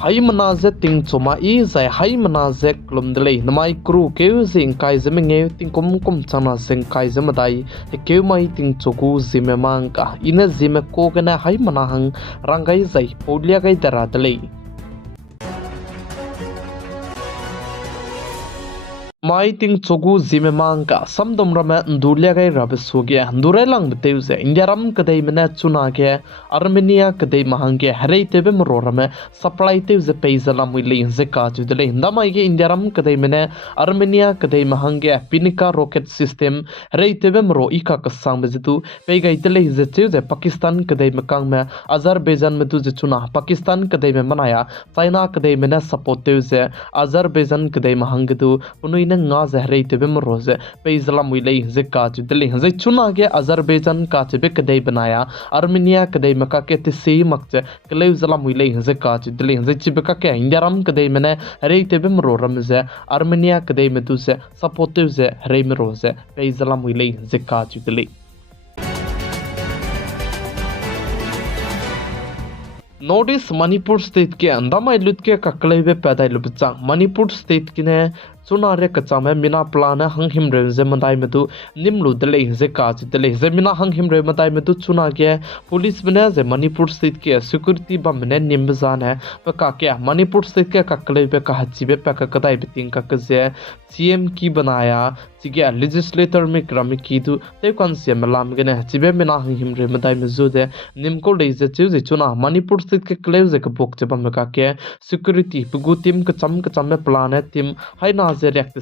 hai mana ze ting choma I zai hai mana ze klum dele namai kru keu zing kai zeme nge ting kom chana seng kai zema dai keu mai ting choku zime mang ka ina zime ko gana hai mana hang rangai zai polia gai dara dele mai ting chogu zime mang ka samdom rama ndulia gai rab sugia ndurai lang beteuze india ram kadai mena chuna ke armenia kadai mahang ke harei tebe mro rama supply teuze peizala muile ze ka ju dele ndamai ke india ram kadai mena armenia kadai mahang ke pinika rocket system harei tebe mro ika ka sang bezitu peigai dele ze teuze pakistan kadai makang me azerbaijan me tu ze chuna pakistan kadai me manaya china kadai mena support teuze azerbaijan kadai mahang tu punui nga zahrai tebe mroze peizala muile ze ka ju dele ze chuna ke azerbaijan ka tebe kadai banaya armenia kadai maka ke te sei makche kleu zala muile ze ka ju dele ze chibe ka ke india ram kadai mena rei tebe mro ramze armenia kadai medu se support ze rei mroze peizala muile ze ka ju dele Notice Manipur state के अंदर लुट के ककले वे पैदा लुबचा Manipur state की ने चुनारे कच्चा में मिना plan हंग him रे जे मदाई में तो निम्लु दले जे काज दले जे मिना हंग हिम रे मदाई में तो चुना के पुलिस बने जे मणिपुर स्टेट के सिक्योरिटी बम ने निम्बजान है पका के मणिपुर स्टेट के ककले वे का हजीबे पका कदाई बितिंग का जे सीएम की बनाया चिगे लेजिस्लेटर में क्रम की दु ते कौन से मलाम गने हजीबे मिना हंग हिम रे मदाई में जो दे निमको ले जे जे चुना मणिपुर स्टेट के क्लेव जे का बोक जब में का के सिक्योरिटी पुगु टीम का चम में प्लान है टीम हाई ना जे रिएक्ट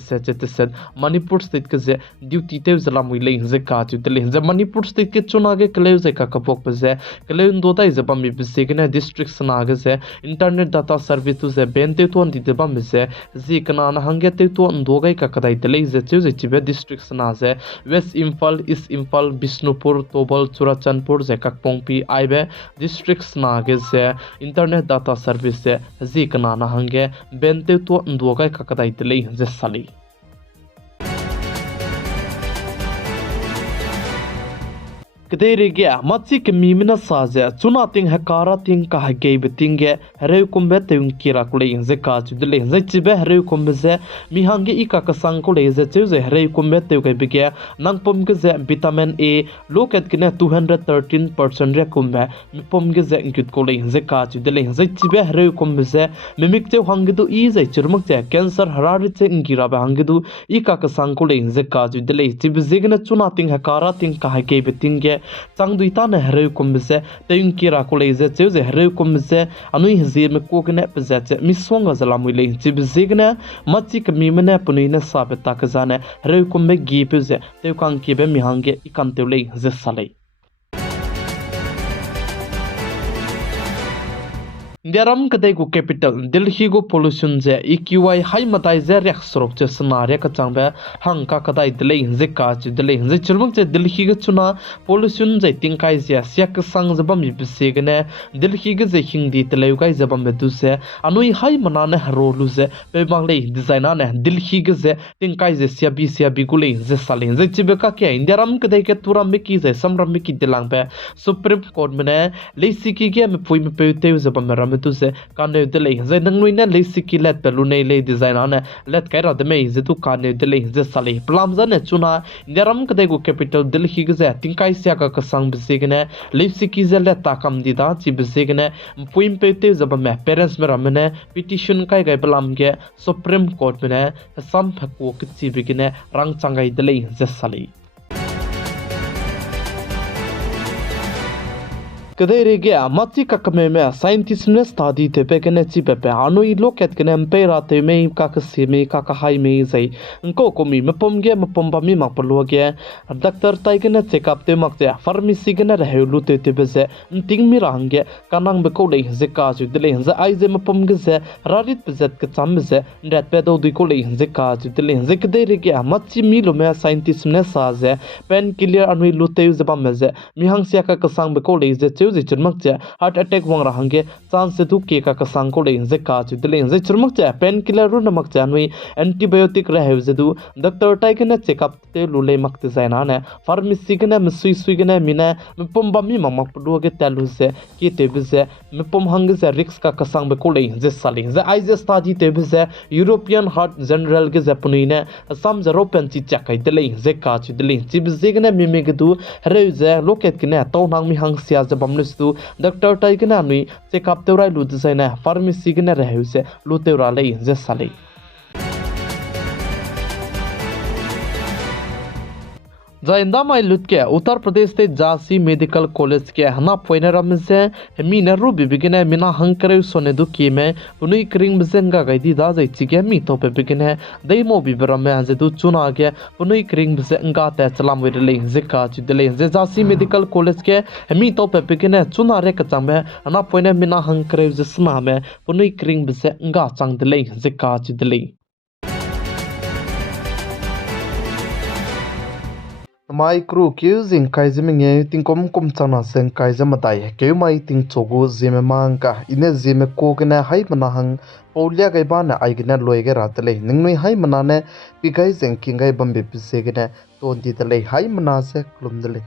से मणिपुर स्टेट के जे ड्यूटी ते जला मुइले जे का ju दले जे मणिपुर स्टेट के चुना के क्लेव जे का बोक पे जे क्लेव दो ताई जे बम बिसे के डिस्ट्रिक्ट सना के जे इंटरनेट डाटा सर्विस जे बेनते तो अंति जे बम जे जी कना ना हंगे ते तो दो गई का कदाई दले जे चिबे डिस्ट्रिक्ट सना जे वेस्ट इम्फाल ईस्ट इम्फाल बिष्णुपुर तोबल चुराचंदपुर जे kakpongpi आइबे डिस्ट्रिक्ट सना के जे इंटरनेट डाटा सर्विस से जी कना ना हंगे बेनते तो दोगा का कदाई दले जे साली कदेरे गया मच्ची के मीमिना साजे चुना तिंग हकारा तिंग का हगे बितिंगे हरे कुंबे तिंग किरा कुले जे काजु दले जे चिबे हरे कुंबे जे मिहांगे इका का संग कुले जे जे हरे कुंबे ते के बिगे नंगपम के जे विटामिन ए लोकेट के 213% रे कुंबे मिपम के जे इंकित कुले जे काजु दले जे चिबे हरे कुंबे जे मिमिक ते हंगे दु ई जे चिरमक जे कैंसर हरारि जे इंगिरा बे हंगे दु इका का संग कुले जे काजु दले चिबे जे ने चुना तिंग हकारा तिंग का हगे बितिंगे चांगदुइता ने हरे कुंबसे तेयुं किरा कोलेजे चेजे हरे कुंबसे अनुई हजे में कोकने पजेचे मिसोंगा जला मुइले चिबजेगने मच्ची कमीमने पुनीने साबता कजाने हरे कुंबे गीपजे तेयुकांग केबे मिहांगे इकांतेले जे साले इंडियारम कदे को कैपिटल दिल्ली को पोल्यूशन जे EQI हाई मताई जे रेख सरोक जे सनारे का चांबे हंग का कदाई दिले जे काज दिले जे चुरमक जे दिल्ली के चुना पोल्यूशन जे तिंकाई जे सियाक संग जबम बिसेगने दिल्ली के जे हिंदी तलेउगाई जबम बेदुसे अनुई हाई मनाने हरोलु जे पेबांगले डिजाइना ने दिल्ली के जे तिंकाई जे सिया बिगुले जे साले जे चिबका के इंडियारम कदे के तुरा मिकी जे समरम मिकी दिलांग पे सुप्रीम कोर्ट में लेसिकी के में पुई में पेते जबम तुसे काने दले जे नंगुइना लेसिकी लेट पेलुने ले डिजाइना ने लेट कैरा दमे जे तु काने दले जे साले प्लामजा ने चुना इंडियारम कदे को कैपिटल दिल्ली के जे तिंकाई सिया का संग बिसेगने लेसिकी जे लेट ताकम दिदा ची बिसेगने पुइम पेते जब में पेरेंट्स में रमने पिटिशन काय गय प्लाम के सुप्रीम कोर्ट में सम फको किछि बिगने रंग चंगाई दले जे साले कदेरे गया मच्ची ककमे में साइंटिस्ट ने स्टडी थे पे कने ची पे अनुई लोकेट कने पे राते में का से में का हाई में जई को कोमी में पम गे में पम बमी मा पलो गे डॉक्टर ताई कने चेकअप ते मक फार्मेसी कने रहे लुते ते बेसे तिंग मी रंगे कानांग बे को ले जे का जु दले जे आई जे में पम गे जे रारित बेजत के चम जे डेट पे दो दुई को ले जे का जु दले जे कदेरे गया मच्ची मिलो में साइंटिस्ट ने साजे पेन किलर अनुई लुते जे बम जे मिहंग सिया का संग बे को ले जे keu zi churmak che heart attack wang ra hangge chance tu ke ka sang ko le je ka chu de le je churmak che pain killer ru namak cha nui antibiotic ra heu je du doctor tai ke na check up te lu le mak te zaina ne pharmacy ke na sui sui ke na mina pom ba mi mak pu ge ta lu se ki te bi se pom hang ze risk ka sang be ko le je sali je ai je study te bi se european heart general ke japuni ne sam zero pen chi cha kai de le je ka chu de le chi bi je ke na mi me ke du re je loket ke na to nang mi hang sia je bam lu doctor tai ke na nui check up te rai lu de na pharmacy ke na re heu se lu te ra le je sali जाइंदा माई लुट के उत्तर प्रदेश ते जासी medical college के हना पोइनर अमसे मी नरु बिबिगने मिना हंकरे सोने दु की में उनुई क्रिंग बजेंगा गैदी दा जै चिगे मी तो पे बिगने दैमो बिबरम में जे दु चुना के उनुई क्रिंग बजेंगा ते चलाम वे ले जिका चिदले जे जासी मेडिकल कॉलेज के मी तो पे बिगने चुना रे कचम में हना पोइने मिना हंकरे जस्मा में उनुई क्रिंग बजेंगा चंग दले जिका चिदले mai kru kyu jing kai jim nge ting kom kom chana seng kai jam dai ke mai ting chogu jim mang ka ine jim ko ke na hai mana hang paulia gai ba na ai gna loi ge rat le ning noi hai mana ne pi gai jeng king gai bam be pi se ge na ton ti le hai mana se klum de le